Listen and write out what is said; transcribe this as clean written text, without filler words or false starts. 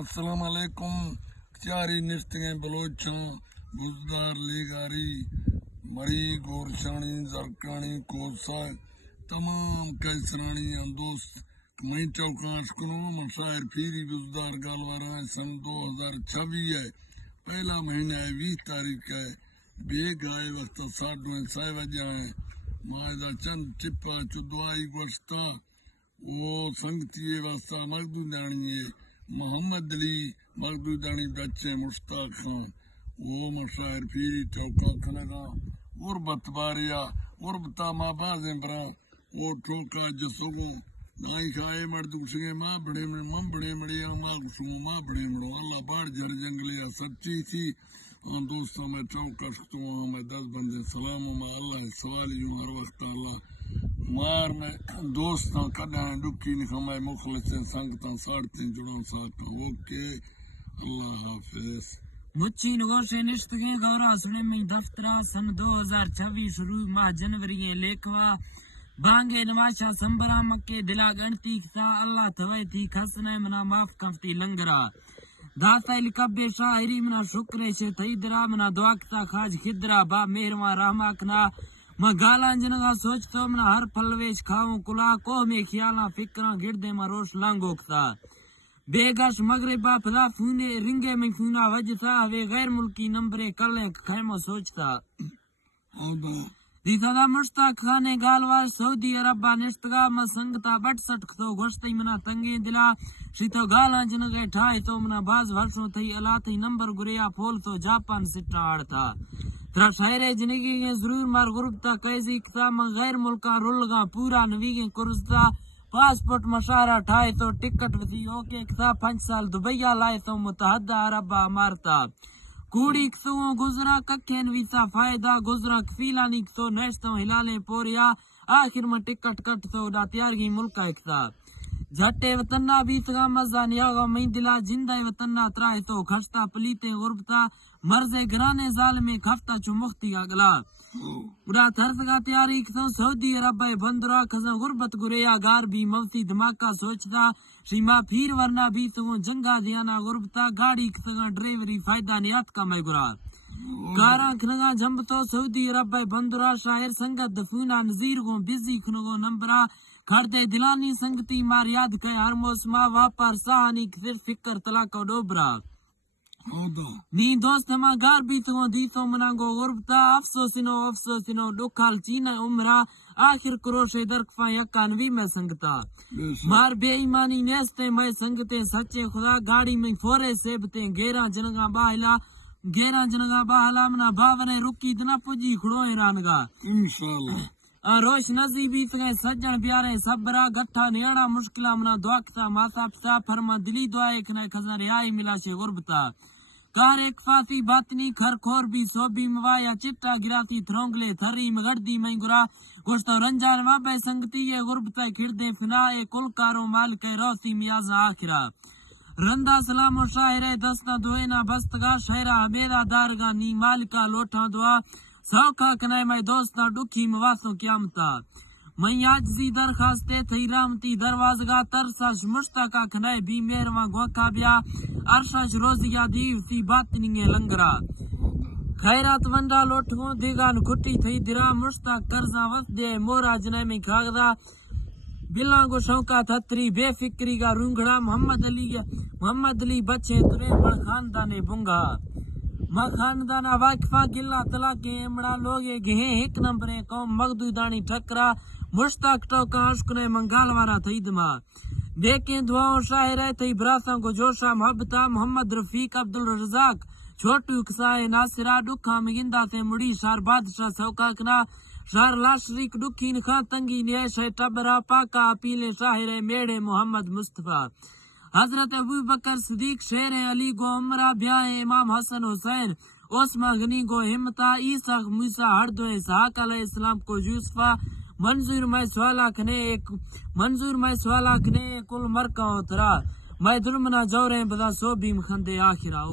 السلام علیکم. چاری نشتگیں بلوچاں بزدار لیگاری مری گورشانی زرکانی کوسا تمام کیسرانی دوست میں چوکاش کنو مشاعر پھیری بزدار گالوارا سن 2026 ہے. پہلا مہینہ ہے 20 تاریخ ہے. بے گائے وقت 7:30 بجے ہیں. ماہدہ چند چپا چدوائی گوشتا وہ سنگتی واسطہ مغدودانی ہے. محمد علی مغدودانی بچے مشتاق خان وہ مشاعر پھیری چوکا کھنگا غربت باریا غربتا ماں بازیں برا وہ ٹھوکا جسوگوں نائی کھائے مردو سنگے ماں بڑے ماں بڑے مڑی ماں سنگو ماں بڑے مڑو اللہ باڑ جھر جنگلیا سچی تھی. دوستوں میں چوکا سکتوں میں 10 بندے سلاموں میں اللہ سوالی جو ہر وقت اللہ مار میں دوستاں کڈائیں ڈکی نکھا میں مخلصیں سنگتاں ساڑتیں جڑوں ساتھ اوکے اللہ حافظ. مچی نگوشے نشتگیں گورا سنے میں دفترہ سن 2026 شروع ماہ جنوری لیکوا بانگے نماشا سنبرا مکے دلا گنتی کسا اللہ تھوئی تھی کھسنے منا معاف کفتی لنگرا داستا لکب شاہری منا شکر شے تھیدرا منا دعا کسا خاج خدرا با مہرما رحمہ کنا میں گالاں جنگا سوچتا منا ہر پلویش کھاؤں کلا کوہ میں خیالاں فکراں گردے میں روش لانگو کسا بے گش مغربا پھلا فونے رنگے میں فونا وجسا ہوئے غیر ملکی نمبرے کلیں خیمہ سوچتا دیتا دا مشتاق خانے گالوار سعودی عربہ نشتگا میں سنگتا بٹ سٹک تو گوشتی منا تنگیں دلا شیتو گالاں جنگے ٹھائی تو منا باز ورشوں تھی اللہ تھی نمبر گریا پھول تو جاپان سٹا آڑتا ترا شہرے جنگی گے ضرور مار غربتا قیزی کتا میں غیر ملکا رلگا پورا نویگیں کرزتا پاسپورٹ مشارہ ٹھائے تو ٹکٹ وسی اوکے کسا 5 سال دبیا لائے تو متحدہ عربہ مارتا کوڑی کسو گزرا ککھین ویسا فائدہ گزرا کفیلانی کسو نیشتوں ہلالیں پوریا آخر میں ٹکٹ کٹ تو دا تیارگی ملکہ اکسا جھٹے وطنہ بیسگا مزہ نیاغا میں دلا جندہ وطنہ تراہ تو کھشتا پلیتے غربتا مرزے گرانے ظالمیں کھفتا چو مختی اگلا اڑا تھرسگا تیاری کسو سعودی عربہ بندرا کھزا غربت گریا گار بھی موسی دماغا سوچتا شیما پھیر ورنہ بھی سگو جنگا دیانا غربتا گاڑی کسگا ڈرائیوری فائدہ نیات کا میں گرا کاراں کھنگا جنب تو سعودی عربہ بندرا شاعر سنگت دفونا نظیر گو بزی کھنگو نمبرا کھردے دلانی سنگتی مار یاد کئے ہر موسما واپار ساہانی کسر فکر طلاقہ ڈوبرا نی دوست ہما گار بھی تو دیسو منانگو غربتا افسوسنو ڈکھال چینا عمرہ آخر کروشے درکفا یکانوی میں سنگتا مار بے ایمانی نیستے میں سنگتے سچے خدا گاڑی میں فورے سیبتے گیرہ جنگا باہلا منا باورے رکی دنا پجی کھڑو ایرانگا انشاءاللہ روش نزی بیت گئے سجن پیارے صبرا گٹھا نیانا مشکلہ منا دعا کسا ماسا پسا فرما دلی دعائے کھنے کھزا ریائی ملا شے غربتا کار ایک فاسی باطنی کھر کھور بھی سوبی موایا چٹا گراسی تھرونگلے تھری مگڑدی میں گرا گوشتو رنجان وابے سنگتی یہ غربتا کھڑدے فنائے کل کارو مال کے روسی میازا آخرا رندہ سلام و شاہرے دستا دوئینا بستگا شہرہ حمیدہ دارگا نی مالکا لوٹا دعا سوکھا کنے میں دوستا ڈکھی مواسو قیامتا میں آجزی درخواستے تھی رامتی دروازگا ترساش مشتاقہ کنے بھی میرواں گوکا بیا ارشاش روزیا دیو سی باطنی لنگرا خیرات ونڈا لوٹھوں دیگان کھٹی تھی درا مشتاق کرزا وقت دے مورا جنے میں کھاگدا بلانگو شوکا تھتری بے فکری کا رونگڑا محمد علی بچے ترے بڑ خاندانے بنگا ماں خاندانا واقفہ گلا تلا کے امڑا لوگے گہے ایک نمبرے قوم مغدودانی ٹھکرا مشتاق ٹوکا عشقنے منگال وارا تھی دما دیکھیں دعاؤں شاہرے تھی براساں کو جوشا محبتا محمد رفیق عبدالرزاق چھوٹو کسائے ناصرہ ڈکھا مگندہ سے مڑی شار بادشاہ سوکا کنا شار لاشریک ڈکھی نخا تنگی نیش ٹبرا پاکا اپیلے شاہرے میڑے محمد مصطفیٰ حضرت ابو بکر صدیق شیر علی گو عمرہ بیائے امام حسن حسین عثمہ غنی گو ہمتا عیسیٰ موسیٰ ہردو اسحاق علیہ السلام کو یوسفہ منظور میں سوالا کھنے کل مرکہ اترا میں ظلمنا جوریں بدا سو بیم خندے آخرہ